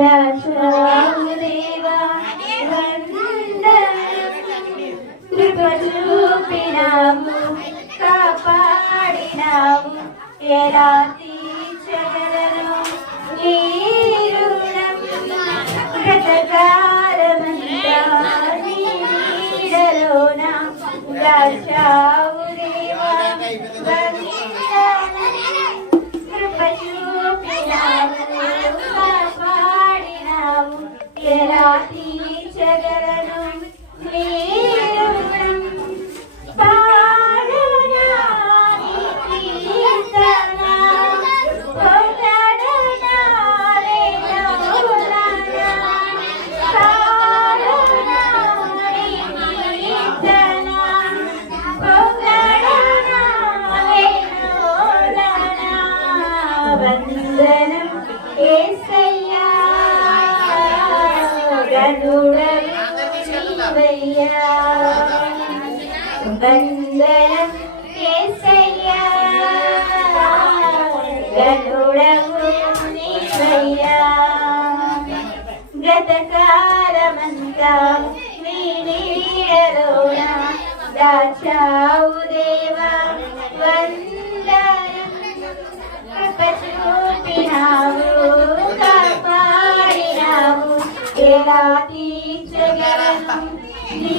దాచావు దేవా వందనం కృప చూపినావు కాపాడినావు ఎలా తీర్చగలను నీ రుణం గతకాలమంతా నీ నీడలోన? దాచావు నీ రుణం వందనం యేసయ్యా గరుడవు నీవయ్యా గతకాలమంతా నీ నీడలోన దాచావు దేవా వందనం కృప చూపినావు కాపాడినావు ఎలా తీర్చగలను నీ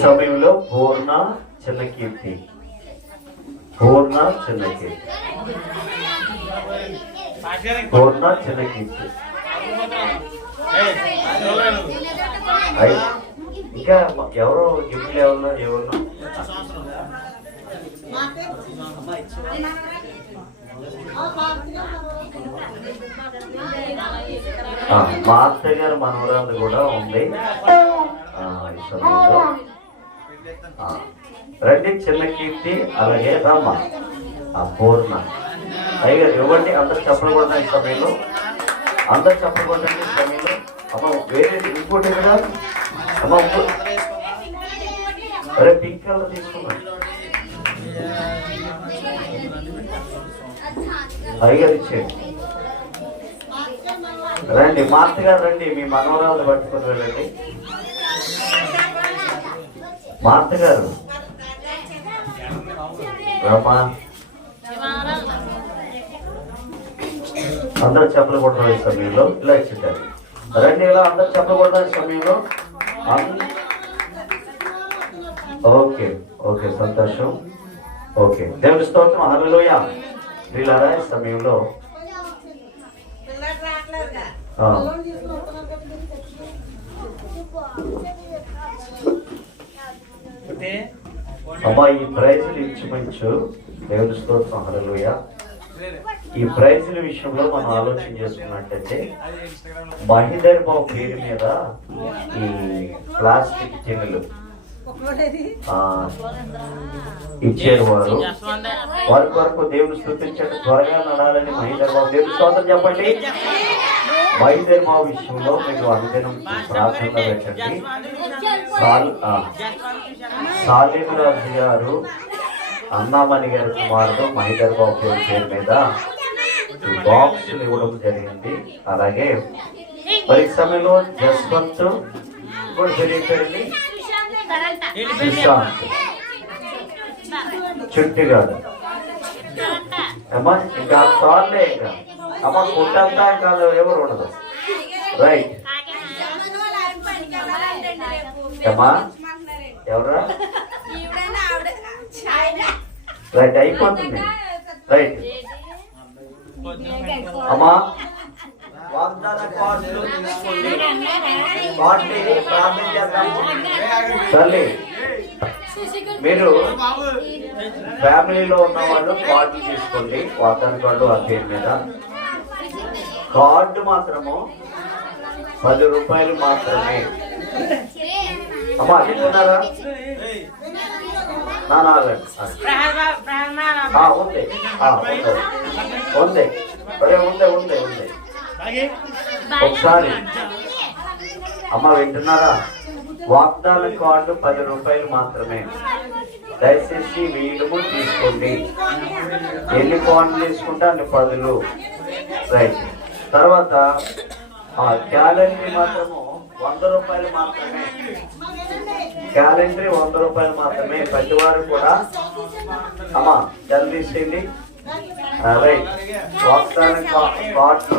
సమయంలో పూర్ణ చిన్న కీర్తి పూర్ణ చిన్న కీర్తి పూర్ణ చిన్న కీర్తి ఇంకా ఎవరో గిఫ్ట్లు ఎవరన్నా ఎవరన్నా మా అత్తగారు మనవరాలు కూడా ఉంది. ఈ సమయంలో. రండి చిన్న కీర్తి అలాగే రమ్మ. ఆ పూర్ణ అయ్యారు ఇవ్వండి అందరు చెప్పకూడదండి సమయంలో. అందరు చెప్పకూడదండి సమయంలో. అమ్మ వేరే ఇంకోటి కదా? అమ్మ అరే పింక్ కలర్ తీసుకున్నా. అయ్యారు ఇచ్చేయండి. రండి మా గారు రండి మీ మనవరాలు పట్టుకుని వెళ్ళండి మా అత్తగారు రమ్మా అందరు చెప్పలు కొట్టడం సమయంలో ఇలా ఇచ్చింటారు. రండి ఇలా అందరు చెప్పలు కొట్టడం సమయంలో. ఓకే ఓకే సంతోషం. ఓకే దేవుని స్తోత్రం హల్లెలూయా. వీళ్ళారా ఈ సమయంలో? ఆ, అమ్మా ఈ ప్రైజులు ఇచ్చిమంచు దేవుని స్తోత్రం హల్లెలూయా. ఈ ప్రైజుల విషయంలో మనం ఆలోచన చేసుకున్నట్టయితే మహిదర్ బాబు పేరు మీద ఈ ప్లాస్టిక్ టిన్నులు ఇచ్చారు వారు. వారి కొరకు దేవుని స్థుతించడం త్వరగా నడాలని మహేందర్ బాబు దేవుని స్తోత్రం చెప్పండి. మహేందర్ విషయంలో మీరు అనుదినం ప్రార్థన పెట్టండి. సాల్ సాలిమరాజు గారు అన్నామణి గారి కుమారుడు మహేందర్ బాబు పేరు మీద ఈ బాక్సులు ఇవ్వడం జరిగింది. అలాగే మరి సమయంలో జస్వంత్ కూడా తెలియకండి సుశాంత్ చుట్టి గారు. అమ్మా ఇంకా సార్లే ఇంకా అమ్మ కుట్టంతా కాదు ఎవరు ఉండదు. రైట్ అమ్మా ఎవరా? రైట్ అయిపోతుంది. రైట్ అమ్మా వాగ్దాన కార్డులు తీసుకోండి కార్డుని తల్లి మీరు ఫ్యామిలీలో ఉన్న వాళ్ళు కార్డు తీసుకోండి. వాగ్దాన కార్డు ఆ మీద. కార్డు మాత్రము పది రూపాయలు మాత్రమే. అమ్మా వింటున్నారా నా ఉంది. ఉంది. ఉంది. ఉంది ఉంది ఉంది. ఒకసారి. అమ్మ వింటున్నారా? వాగ్దాన కార్డు పది రూపాయలు మాత్రమే. దయచేసి వీలుము తీసుకోండి. ఎన్ని కార్డులు తీసుకుంటే అన్ని పదులు? రైట్. తర్వాత ఆ క్యాలెండర్ మాత్రము వంద రూపాయలు మాత్రమే. క్యాలెండర్ వంద రూపాయలు మాత్రమే. ప్రతివారు కూడా అమ్మా జల్దీ తీసేయండి రైట్ వాగ్దాన కార్డు